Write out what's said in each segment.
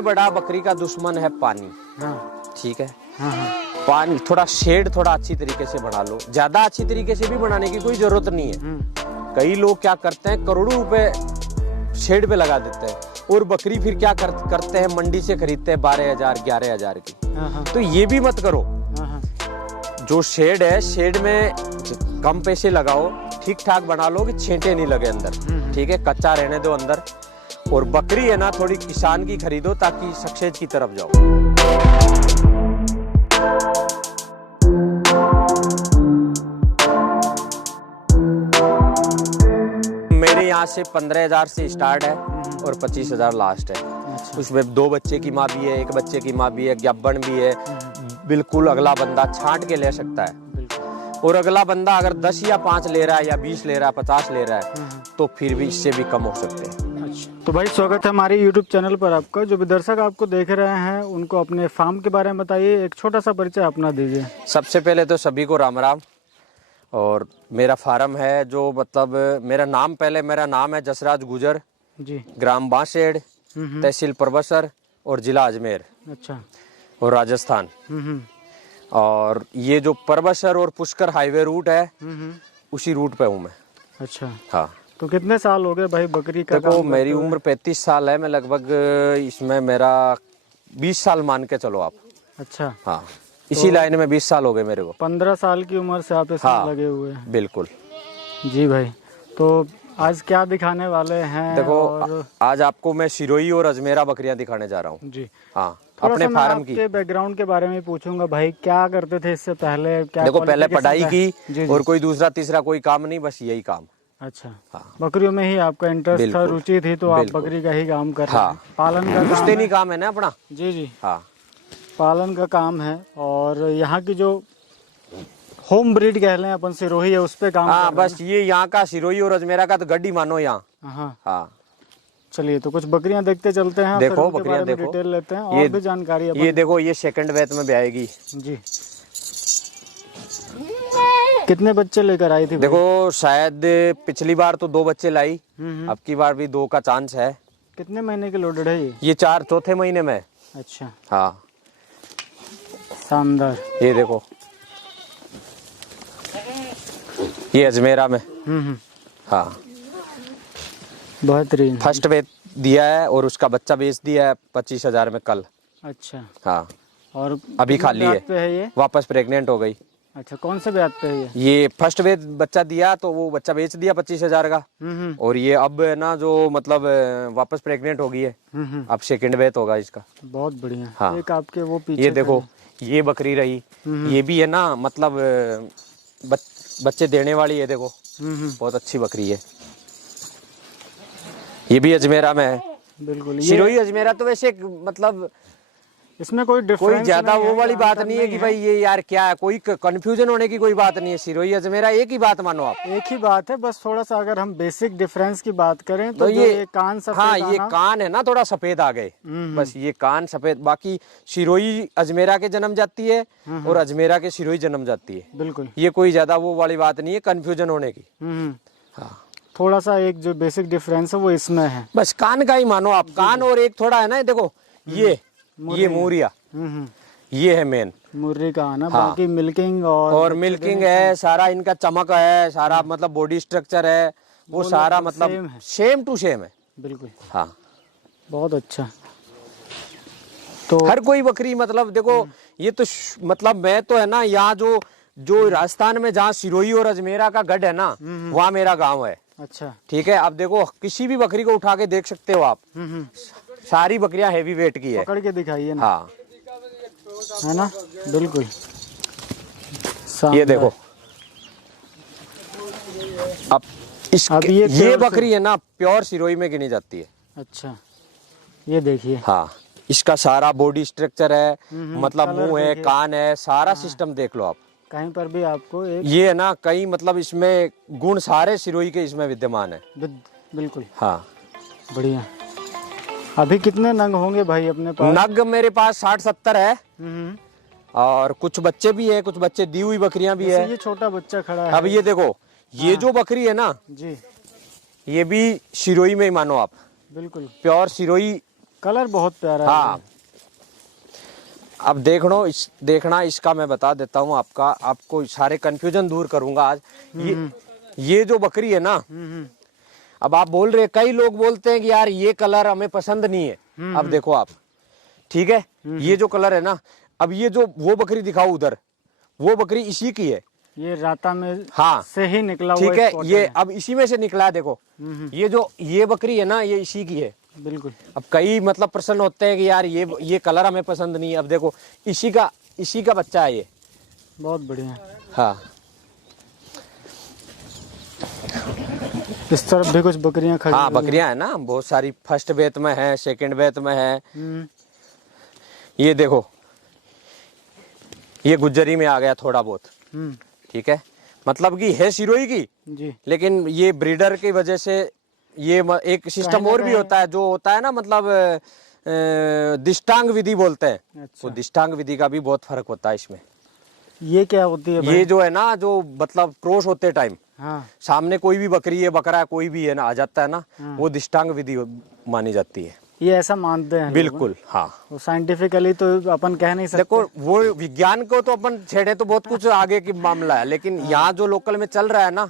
सबसे बड़ा बकरी का दुश्मन है पानी। हाँ ठीक है, हाँ हाँ पानी थोड़ा शेड थोड़ा अच्छी तरीके से बना लो। ज्यादा अच्छी तरीके से भी बनाने की कोई जरूरत नहीं है। कई लोग क्या करते हैं, करोड़ों रुपए शेड पे लगा देते हैं और बकरी फिर क्या करते हैं, मंडी से खरीदते हैं 12,000 11,000 की। हाँ तो ये भी मत करो। हाँ जो शेड है, शेड में कम पैसे लगाओ, ठीक ठाक बना लो कि छेंटे नहीं लगे अंदर। ठीक है, कच्चा रहने दो अंदर। और बकरी है ना, थोड़ी किसान की खरीदो ताकि सक्सेस की तरफ जाओ। मेरे यहाँ से 15,000 से स्टार्ट है और 25,000 लास्ट है। अच्छा। उसमें 2 बच्चे की माँ भी है, 1 बच्चे की माँ भी है, गब्बन भी है। बिल्कुल अगला बंदा छांट के ले सकता है। और अगला बंदा अगर 10 या 5 ले रहा है या 20 ले रहा है, 50 ले रहा है, तो फिर भी इससे भी कम हो सकते हैं। अच्छा, तो भाई स्वागत है हमारे YouTube चैनल पर आपका। जो भी दर्शक आपको देख रहे हैं उनको अपने फार्म के बारे में बताइए, एक छोटा सा परिचय अपना दीजिए। सबसे पहले तो सभी को राम राम। और मेरा फार्म है जो मतलब मेरा नाम है जसराज गुजर जी। ग्राम बांसेड़, तहसील परबसर और जिला अजमेर अच्छा। और राजस्थान। और ये जो परबसर और पुष्कर हाईवे रूट है, उसी रूट पे हूँ मैं। अच्छा। हाँ। तो कितने साल हो गए भाई बकरी का देखो, काम मेरी करते हुए? उम्र 35 साल है। मैं लगभग इसमें मेरा 20 साल मान के चलो आप। अच्छा। हाँ, इसी लाइन में 20 साल हो गए मेरे को। 15 साल की उम्र से आप इसमें हाँ, लगे हुए हैं। बिल्कुल जी भाई, तो आज क्या दिखाने वाले हैं? देखो, और आज आपको मैं सिरोही और अजमेरा बकरियां दिखाने जा रहा हूँ। जी, हाँ, थोड़ा अपने सा मैं फार्म की। आपके बैकग्राउंड के बारे में पूछूंगा भाई, क्या करते थे इससे पहले? क्या देखो, पहले qualification पढ़ाई है? की जी, जी। और कोई दूसरा तीसरा कोई काम नहीं, बस यही काम। अच्छा। हाँ। बकरियों में ही आपका इंटरेस्ट था, बिल्कुल, रुचि थी, तो आप बिल्कुल। बकरी का ही काम कर रहे हाँ। हैं। पालन का काम पुश्तैनी है। काम है ना अपना। जी जी, हाँ, पालन का काम है। और यहाँ की जो होम ब्रीड कह लें अपन, सिरोही है, उस पे काम हाँ, कर रहे बस ये यहाँ का सिरोही और अजमेरा का तो गड्डी मानो यहाँ। हैं। हाँ, हाँ, चलिए तो कुछ बकरियां देखते चलते हैं, देखो फिर उनके बकरियां बारे में देखो। डिटेल लेते हैं और भी जानकारी अपन। ये देखो, ये सेकंड बैच में ब्याएगी। जी। कितने बच्चे लेकर आई थी भाई? देखो, शायद पिछली बार तो 2 बच्चे लाई, अब की बार भी 2 का चांस है। कितने महीने के लोडेड है ये? ये 4 महीने में। अच्छा, हाँ, शानदार। ये देखो, ये अजमेरा में। हाँ, बेहतरीन। फर्स्ट बेच दिया है और उसका बच्चा बेच दिया है 25,000 में कल। अच्छा। हाँ, और अभी कितने खाली है। ब्याज पे है ये? वापस प्रेग्नेंट हो गई। अच्छा, कौन से ब्याज पे है ये? ये फर्स्ट बेच बच्चा दिया तो वो बच्चा बेच दिया 25,000 का। और ये अब है ना, जो मतलब वापस प्रेग्नेंट हो गई है, अब सेकंड बेच होगा इसका। बहुत बढ़िया। हाँ। एक आपके वो पीछे ये देखो, ये बकरी रही, ये भी है ना, मतलब बच्चे देने वाली है। देखो, बहुत अच्छी बकरी है। ये भी अजमेरा में है। बिल्कुल। सिरोही अजमेरा तो वैसे मतलब इसमें कोई डिफरेंस कोई ज्यादा नहीं वो है, वाली बात अंतर नहीं है कि भाई ये यार क्या है, कोई कंफ्यूजन होने की कोई बात नहीं है। सिरोही अजमेरा एक ही बात मानो आप। एक ही बात है, बस थोड़ा सा अगर हम बेसिक डिफरेंस की बात करें तो तो जो ये कान सफेद हाँ, ये आना- कान है ना थोड़ा सफेद आ गए, बस ये कान सफेद। बाकी सिरोही अजमेरा के जन्म जाती है और अजमेरा के सिरोही जन्म जाती है। बिल्कुल। ये कोई ज्यादा वो वाली बात नहीं है कंफ्यूजन होने की। हाँ, थोड़ा सा एक जो बेसिक डिफरेंस है वो इसमें है। बस कान का ही मानो आप। कान और एक थोड़ा है ना, देखो ये मूरिया, ये है मेन मुर्री का आना। हाँ। बाकी मिल्किंग और मिल्किंग है, सारा इनका चमक है, सारा मतलब बॉडी स्ट्रक्चर है, वो सारा मतलब सेम टू सेम है। बिल्कुल। हाँ, बहुत अच्छा। तो हर कोई बकरी मतलब देखो, ये तो मतलब मैं तो है ना, यहाँ जो राजस्थान में जहाँ सिरोही और अजमेरा का गढ़ है ना, वहाँ मेरा गांव है। अच्छा। ठीक है, अब देखो किसी भी बकरी को उठा के देख सकते हो आप। सारी बकरियां हैवी वेट की है। पकड़ के दिखाइए ना। हाँ, है ना, बिल्कुल। ये देखो, अब ये बकरी है ना, प्योर सिरोही में गिनी जाती है। अच्छा, ये देखिए। हाँ, इसका सारा बॉडी स्ट्रक्चर है, मतलब मुंह है, कान है, सारा सिस्टम देख लो आप। कहीं पर भी आपको एक ये है ना, कई मतलब इसमें गुण सारे सिरोही के इसमें विद्यमान है। बिल्कुल। हाँ, बढ़िया। अभी कितने नग होंगे भाई अपने पास? नग मेरे पास 60-70 है। और कुछ बच्चे भी है, कुछ बच्चे दी हुई बकरियां भी है। ये छोटा बच्चा खड़ा है। अब ये देखो, ये जो बकरी है ना जी, ये भी सिरोही में ही मानो आप। बिल्कुल। प्योर सिरोही कलर बहुत प्यारा है। हाँ, अब देखना इसका मैं बता देता हूँ आपको सारे कंफ्यूजन दूर करूंगा आज। ये जो बकरी है ना, अब आप बोल रहे, कई लोग बोलते हैं कि यार ये कलर हमें पसंद नहीं है। अब देखो आप, ठीक है, ये जो कलर है ना, अब ये जो वो बकरी दिखाओ उधर, वो बकरी इसी की है। ये राता में हाँ से ही निकला हुआ ठीक है, स्पॉट ये अब इसी में से निकला है। देखो ये बकरी है ना, ये इसी की है। बिल्कुल। अब कई मतलब प्रश्न होते हैं कि यार ये कलर हमें पसंद नहीं है। अब देखो इसी का बच्चा है ये। बहुत बढ़िया। हाँ, इस तरफ भी कुछ बकरियां खड़ी हाँ हुई हैं। बकरियां है ना, बहुत सारी फर्स्ट बेत में है, सेकंड बेत में है। ये देखो, ये गुज्जरी में आ गया थोड़ा बहुत। ठीक है, मतलब कि है सिरोही की जी। लेकिन ये ब्रीडर की वजह से ये एक सिस्टम और भी होता है, जो होता है ना, मतलब दिष्टांग विधि बोलते हैं। अच्छा। तो दिष्टांग विधि का भी बहुत फर्क होता है इसमें। ये क्या होती है भाई? ये जो है ना, जो मतलब क्रॉस होते टाइम हाँ। सामने कोई भी बकरी है, बकरा है, कोई भी है ना, आ जाता है ना, वो दिष्टांग विधि मानी जाती है। ये ऐसा मानते हैं लोग? बिल्कुल हाँ। वो साइंटिफिकली तो अपन कह नहीं सकते। देखो वो विज्ञान को तो अपन छेड़े तो बहुत कुछ आगे की मामला है, लेकिन यहाँ जो लोकल में चल रहा है ना,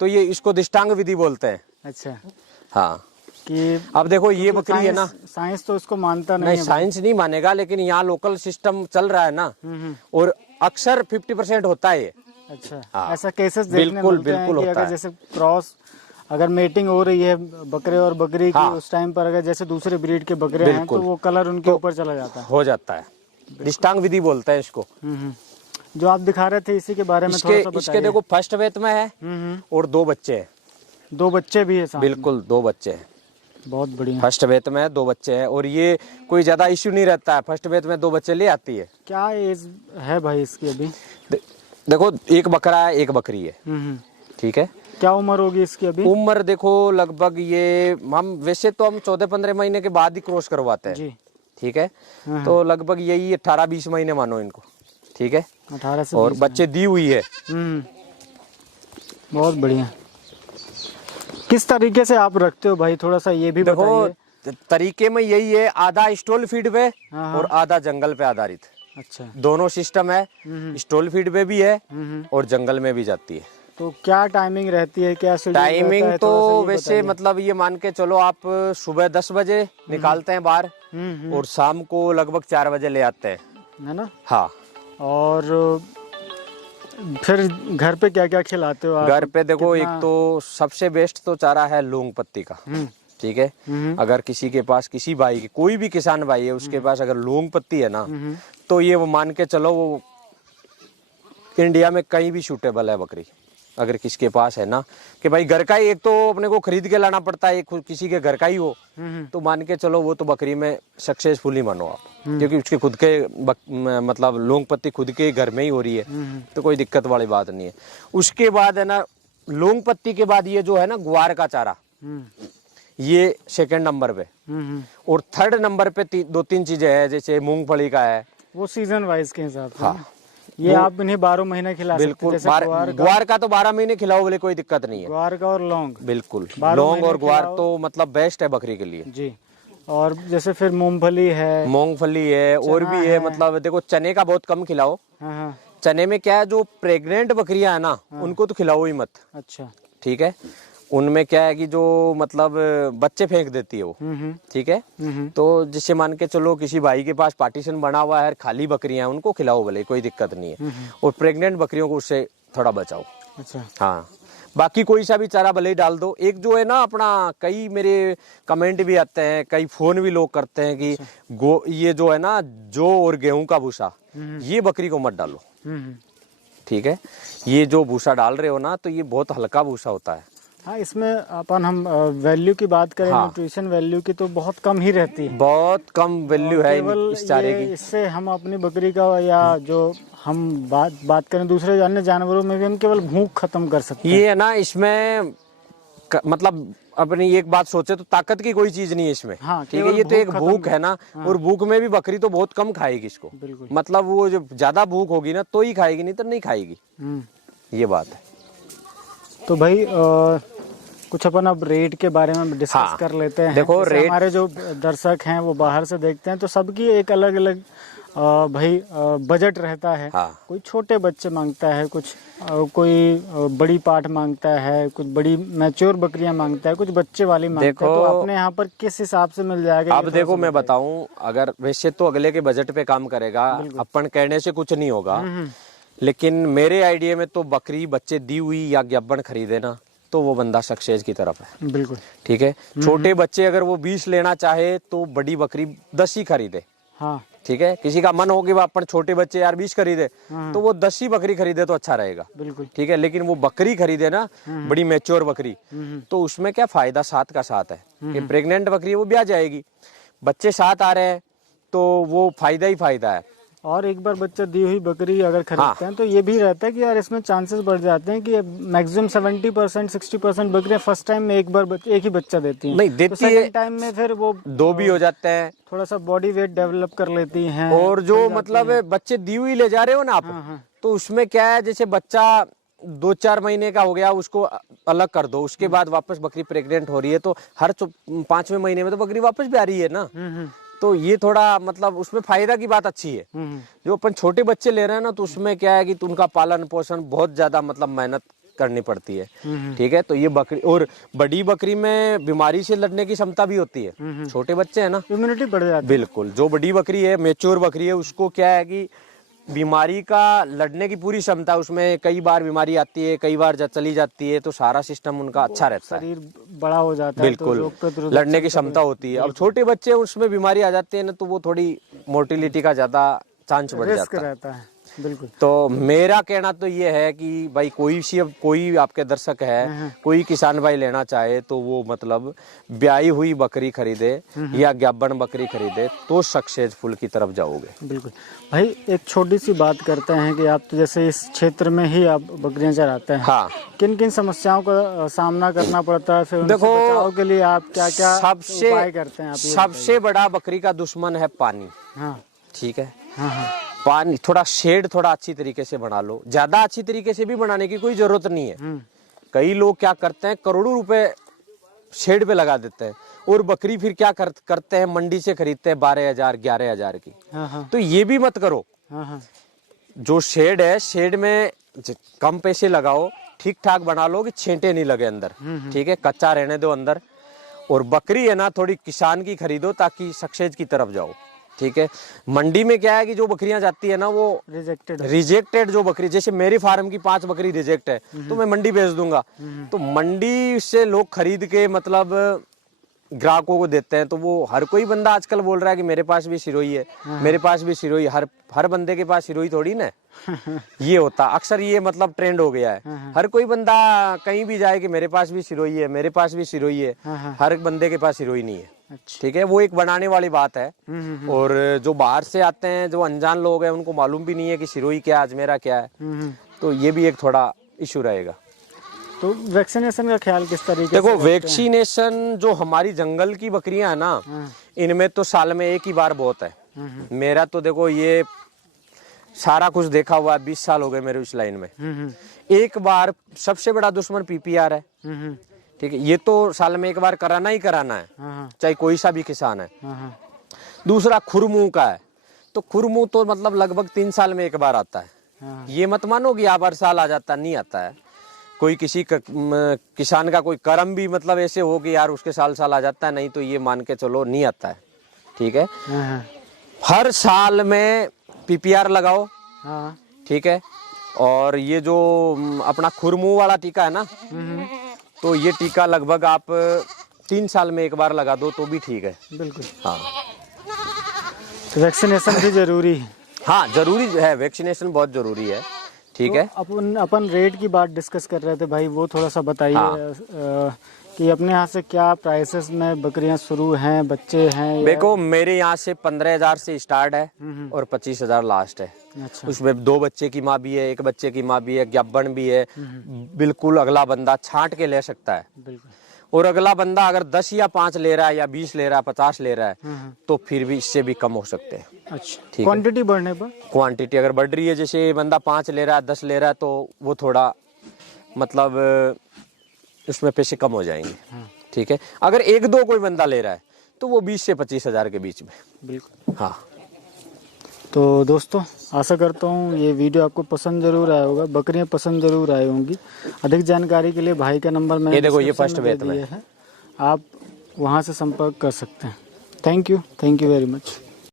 तो ये इसको दिष्टांग विधि बोलते हैं। अच्छा। हाँ, कि अब देखो ये बकरी है ना, साइंस तो इसको मानता नहीं नहीं है। साइंस नहीं मानेगा, लेकिन यहाँ लोकल सिस्टम चल रहा है ना, और अक्सर 50% होता है ये। अच्छा। हाँ। ऐसा केसेस देखने मिलते हैं कि अगर जैसे क्रॉस, अगर मेटिंग हो रही है बकरे और बकरी की, उस टाइम पर अगर जैसे दूसरे ब्रीड के बकरे हैं, तो वो कलर उनके ऊपर चला जाता है। हो जाता है, दिष्टांग विधि बोलते हैं इसको। जो आप दिखा रहे थे इसी के बारे में थोड़ा सा बताइए। इसके देखो फर्स्ट वेत में है और 2 बच्चे हैं। 2 बच्चे भी है साथ में? बिल्कुल 2 बच्चे हैं। बहुत बढ़िया। फर्स्ट वेत में 2 बच्चे हैं, और ये कोई ज्यादा इश्यू नहीं रहता है, फर्स्ट वेत में 2 बच्चे ले आती है। क्या एज है भाई इसकी अभी? देखो एक बकरा है, एक बकरी है। ठीक है, क्या उम्र होगी इसकी अभी? उम्र देखो लगभग ये हम वैसे तो हम 14-15 महीने के बाद ही क्रॉस करवाते हैं जी। ठीक है, तो लगभग यही 18-20 महीने मानो इनको। ठीक है, 18 से और बच्चे दी हुई है। बहुत बढ़िया। किस तरीके से आप रखते हो भाई, थोड़ा सा ये भी बताइए। तरीके में यही है, आधा स्टॉल फीड पे और आधा जंगल पे आधारित। अच्छा। दोनों सिस्टम है, स्टॉल फीड पे भी है और जंगल में भी जाती है। तो क्या टाइमिंग रहती है, क्या टाइमिंग तो वैसे मतलब ये मान के चलो, आप सुबह 10 बजे निकालते हैं बाहर और शाम को लगभग 4 बजे ले आते हैं, है ना? हाँ। और फिर घर पे क्या क्या खिलाते हो आप? घर पे देखो एक तो सबसे बेस्ट तो चारा है लौंग पत्ती का। ठीक है, अगर किसी के पास, किसी भाई के, कोई भी किसान भाई है उसके पास अगर लौंग पत्ती है ना, तो ये वो मान के चलो वो इंडिया में कहीं भी सूटेबल है बकरी। अगर किसके पास है ना, कि भाई घर का ही, एक तो अपने को खरीद के लाना पड़ता है, किसी के घर का ही हो, तो मान के चलो वो तो बकरी में सक्सेसफुली मानो आप, क्योंकि उसके खुद के मतलब लौंग पत्ती खुद के घर में ही हो रही है, तो कोई दिक्कत वाली बात नहीं है। उसके बाद है ना, लौंग पत्ती के बाद ये जो है ना ग्वार का चारा, ये सेकंड नंबर पे, और थर्ड नंबर पे 2-3 चीजें हैं, जैसे मूंगफली का है, वो सीजन वाइज के हिसाब से। हाँ, ये आप इन्हें 12 महीने खिला सकते हैं। बिल्कुल, ग्वार का तो 12 महीने खिलाओ बोले कोई दिक्कत नहीं है। ग्वार का और लौंग, बिल्कुल लौंग और ग्वार तो मतलब बेस्ट है बकरी के लिए जी। और जैसे फिर मूंगफली है और भी है, मतलब देखो चने का बहुत कम खिलाओ। चने में क्या है, जो प्रेग्नेंट बकरियां है ना, उनको तो खिलाओ ही मत। अच्छा, ठीक है, उनमें क्या है कि जो मतलब बच्चे फेंक देती है वो। ठीक है, तो जिससे मान के चलो किसी भाई के पास पार्टीशन बना हुआ है, खाली बकरियां हैं, उनको खिलाओ भले, कोई दिक्कत नहीं है। और प्रेग्नेंट बकरियों को उससे थोड़ा बचाओ। अच्छा, हाँ, बाकी कोई सा भी चारा भले ही डाल दो। एक जो है ना अपना, कई मेरे कमेंट भी आते हैं, कई फोन भी लोग करते हैं कि ये जो है ना, जौ और गेहूं का भूसा, ये बकरी को मत डालो। ठीक है, ये जो भूसा डाल रहे हो ना, तो ये बहुत हल्का भूसा होता है। हाँ, इसमें अपन हम वैल्यू की बात करें, न्यूट्रिशन वैल्यू की, तो बहुत कम ही रहती है, बहुत कम वैल्यू है इस चारे की। इससे हम अपनी बकरी का, या जो हम बात करें दूसरे अन्य जानवरों में भी, हम केवल भूख खत्म कर सकते हैं। ये है ना, इसमें मतलब अपनी एक बात सोचे तो ताकत की कोई चीज नहीं है इसमें। हाँ, ठीक है, ये तो एक भूख है ना। हाँ, और भूख में भी बकरी तो बहुत कम खाएगी इसको, मतलब वो जो ज्यादा भूख होगी ना तो ही खाएगी, नहीं तो नहीं खाएगी। ये बात है। तो भाई कुछ अपन अब रेट के बारे में डिस्कस कर लेते हैं। देखो रेट, हमारे जो दर्शक हैं वो बाहर से देखते हैं तो सबकी एक अलग अलग भाई बजट रहता है। कोई छोटे बच्चे मांगता है, कुछ कोई बड़ी पाठ मांगता है, कुछ बड़ी मैच्योर बकरियां मांगता है, कुछ बच्चे वाली मांगता है। तो अपने यहाँ पर किस हिसाब से मिल जाएगा? अब देखो मैं बताऊं, अगर वैसे तो अगले के बजट पे काम करेगा, अपन कहने से कुछ नहीं होगा, लेकिन मेरे आइडिया में तो बकरी बच्चे दी हुई या गब्बन खरीदे ना तो वो बंदा सक्सेस की तरफ है। बिल्कुल ठीक है। छोटे बच्चे अगर वो 20 लेना चाहे तो बड़ी बकरी 10 ही खरीदे। हाँ ठीक है। किसी का मन हो कि अपन छोटे बच्चे यार 20 खरीदे तो वो 10 ही बकरी खरीदे तो अच्छा रहेगा। बिल्कुल ठीक है। लेकिन वो बकरी खरीदे ना बड़ी मैच्योर बकरी, तो उसमें क्या फायदा साथ का साथ है कि प्रेग्नेंट बकरी है वो ब्याह जाएगी, बच्चे साथ आ रहे हैं तो वो फायदा ही फायदा है। और एक बार बच्चा दी हुई बकरी अगर खरीदते हैं तो ये भी रहता है कि यार इसमें चांसेस बढ़ जाते हैं कि मैक्सिमम 70% 60% बकरियां फर्स्ट टाइम में एक ही बच्चा देती हैं। नहीं देती तो है, टाइम में फिर वो 2 भी हो जाते हैं, थोड़ा सा बॉडी वेट डेवलप कर लेती हैं। और जो मतलब बच्चे दी हुई ले जा रहे हो ना आप, तो उसमें क्या है, जैसे बच्चा 2-4 महीने का हो गया उसको अलग कर दो, उसके बाद वापस बकरी प्रेग्नेंट हो रही है तो हर 5वें महीने में तो बकरी वापस भी आ रही है ना। तो ये थोड़ा मतलब उसमें फायदा की बात अच्छी है। जो अपन छोटे बच्चे ले रहे हैं ना तो उसमें क्या है कि उनका पालन पोषण बहुत ज्यादा मतलब मेहनत करनी पड़ती है। ठीक है। तो ये बकरी और बड़ी बकरी में बीमारी से लड़ने की क्षमता भी होती है। छोटे बच्चे है ना, इम्यूनिटी बढ़ जाती है। बिल्कुल। जो बड़ी बकरी है, मैच्योर बकरी है, उसको क्या है कि बीमारी का लड़ने की पूरी क्षमता, उसमें कई बार बीमारी आती है, कई बार चली जाती है, तो सारा सिस्टम उनका अच्छा रहता है, शरीर बड़ा हो जाता है, बिल्कुल तो लड़ने की क्षमता होती है। अब छोटे बच्चे उसमें बीमारी आ जाती है ना तो वो थोड़ी मोर्टिलिटी का ज्यादा चांस बढ़ जाता है। बिल्कुल। तो मेरा कहना तो ये है कि भाई कोई आपके दर्शक है, कोई किसान भाई लेना चाहे तो वो मतलब ब्याई हुई बकरी खरीदे या गब्बन बकरी खरीदे तो सक्सेसफुल की तरफ जाओगे। बिल्कुल भाई। एक छोटी सी बात करते हैं कि आप तो जैसे इस क्षेत्र में ही आप बकरियां चराते हैं। हाँ। किन किन समस्याओं का सामना करना पड़ता है, फिर देखो बचाव के लिए आप क्या क्या उपाय करते हैं? आप सबसे बड़ा बकरी का दुश्मन है पानी। हाँ ठीक है। हाँ। पानी थोड़ा शेड थोड़ा अच्छी तरीके से बना लो, ज्यादा अच्छी तरीके से भी बनाने की कोई जरूरत नहीं है। कई लोग क्या करते हैं, करोड़ों रुपए शेड पे लगा देते हैं और बकरी फिर क्या करते हैं, मंडी से खरीदते हैं 12,000 11,000 की। तो ये भी मत करो। जो शेड है, शेड में कम पैसे लगाओ, ठीक ठाक बना लो कि छेंटे नहीं लगे अंदर। ठीक है। कच्चा रहने दो अंदर। और बकरी है ना थोड़ी किसान की खरीदो ताकि सक्सेस की तरफ जाओ। ठीक है। मंडी में क्या है कि जो बकरियां जाती है ना वो रिजेक्टेड जो बकरी, जैसे मेरी फार्म की 5 बकरी रिजेक्ट है तो मैं मंडी बेच दूंगा। तो मंडी से लोग खरीद के मतलब ग्राहकों को देते हैं। तो वो हर कोई बंदा आजकल बोल रहा है कि मेरे पास भी सिरोही है, मेरे पास भी सिरोही। हर बंदे के पास सिरोही थोड़ी ना ये होता अक्सर, ये मतलब ट्रेंड हो गया है। हर कोई बंदा कहीं भी जाए कि मेरे पास भी सिरोही है, मेरे पास भी सिरोही है। हर बंदे के पास सिरोही नहीं है। ठीक है। वो एक बनाने वाली बात है। और जो बाहर से आते हैं, जो अनजान लोग हैं, उनको मालूम भी नहीं है कि सिरोही क्या, अजमेरा क्या है। तो ये भी एक थोड़ा इशू रहेगा। तो वैक्सीनेशन का ख्याल किस तरीके से? देखो वैक्सीनेशन जो हमारी जंगल की बकरियां है ना, इनमें तो साल में एक ही बार बहुत है। मेरा तो देखो ये सारा कुछ देखा हुआ है, 20 साल हो गए मेरे इस लाइन में। एक बार सबसे बड़ा दुश्मन PPR है। ठीक है। ये तो साल में एक बार कराना ही कराना है, चाहे कोई सा भी किसान है। दूसरा खुरमुंह का है। तो खुरमुंह तो मतलब लगभग 3 साल में एक बार आता है। ये मत मानो कि आप हर साल आ जाता, नहीं आता है। कोई किसी किसान का कोई कर्म भी मतलब ऐसे हो कि यार उसके साल आ जाता है, नहीं तो ये मान के चलो नहीं आता है। ठीक है। हर साल में PPR लगाओ। ठीक है। और ये जो अपना खुरमुंह वाला टीका है ना, तो ये टीका लगभग आप 3 साल में एक बार लगा दो तो भी ठीक है। बिल्कुल। हाँ। तो वैक्सीनेशन भी जरूरी है। हाँ जरूरी है, वैक्सीनेशन बहुत जरूरी है। ठीक है। अपन रेट की बात डिस्कस कर रहे थे भाई, वो थोड़ा सा बताइए। हाँ। कि अपने यहाँ से क्या प्राइसेस में बकरियां शुरू हैं, बच्चे हैं? देखो मेरे यहाँ से 15,000 से स्टार्ट है और 25,000 लास्ट है। अच्छा। उसमें 2 बच्चे की माँ भी है, 1 बच्चे की माँ भी है, गब्बन भी है। बिल्कुल अगला बंदा छांट के ले सकता है। बिल्कुल। और अगला बंदा अगर 10 या 5 ले रहा है या 20 ले रहा है, 50 ले रहा है, तो फिर भी इससे भी कम हो सकते हैं। अच्छा। ठीक है। क्वांटिटी बढ़ने पर? क्वांटिटी अगर बढ़ रही है, जैसे बंदा 5 ले रहा है, 10 ले रहा है, तो वो थोड़ा मतलब उसमें पैसे कम हो जाएंगे। ठीक है, अगर 1-2 कोई बंदा ले रहा है तो वो 20 से 25 हजार के बीच में। बिल्कुल। हाँ, तो दोस्तों आशा करता हूँ ये वीडियो आपको पसंद जरूर आया होगा, बकरियां पसंद जरूर आई होंगी। अधिक जानकारी के लिए भाई का नंबर मैंने ये देखो, ये डिस्क्रिप्शन फर्स्ट में वेत दे में दिया है, आप वहाँ से संपर्क कर सकते हैं। Thank you very much.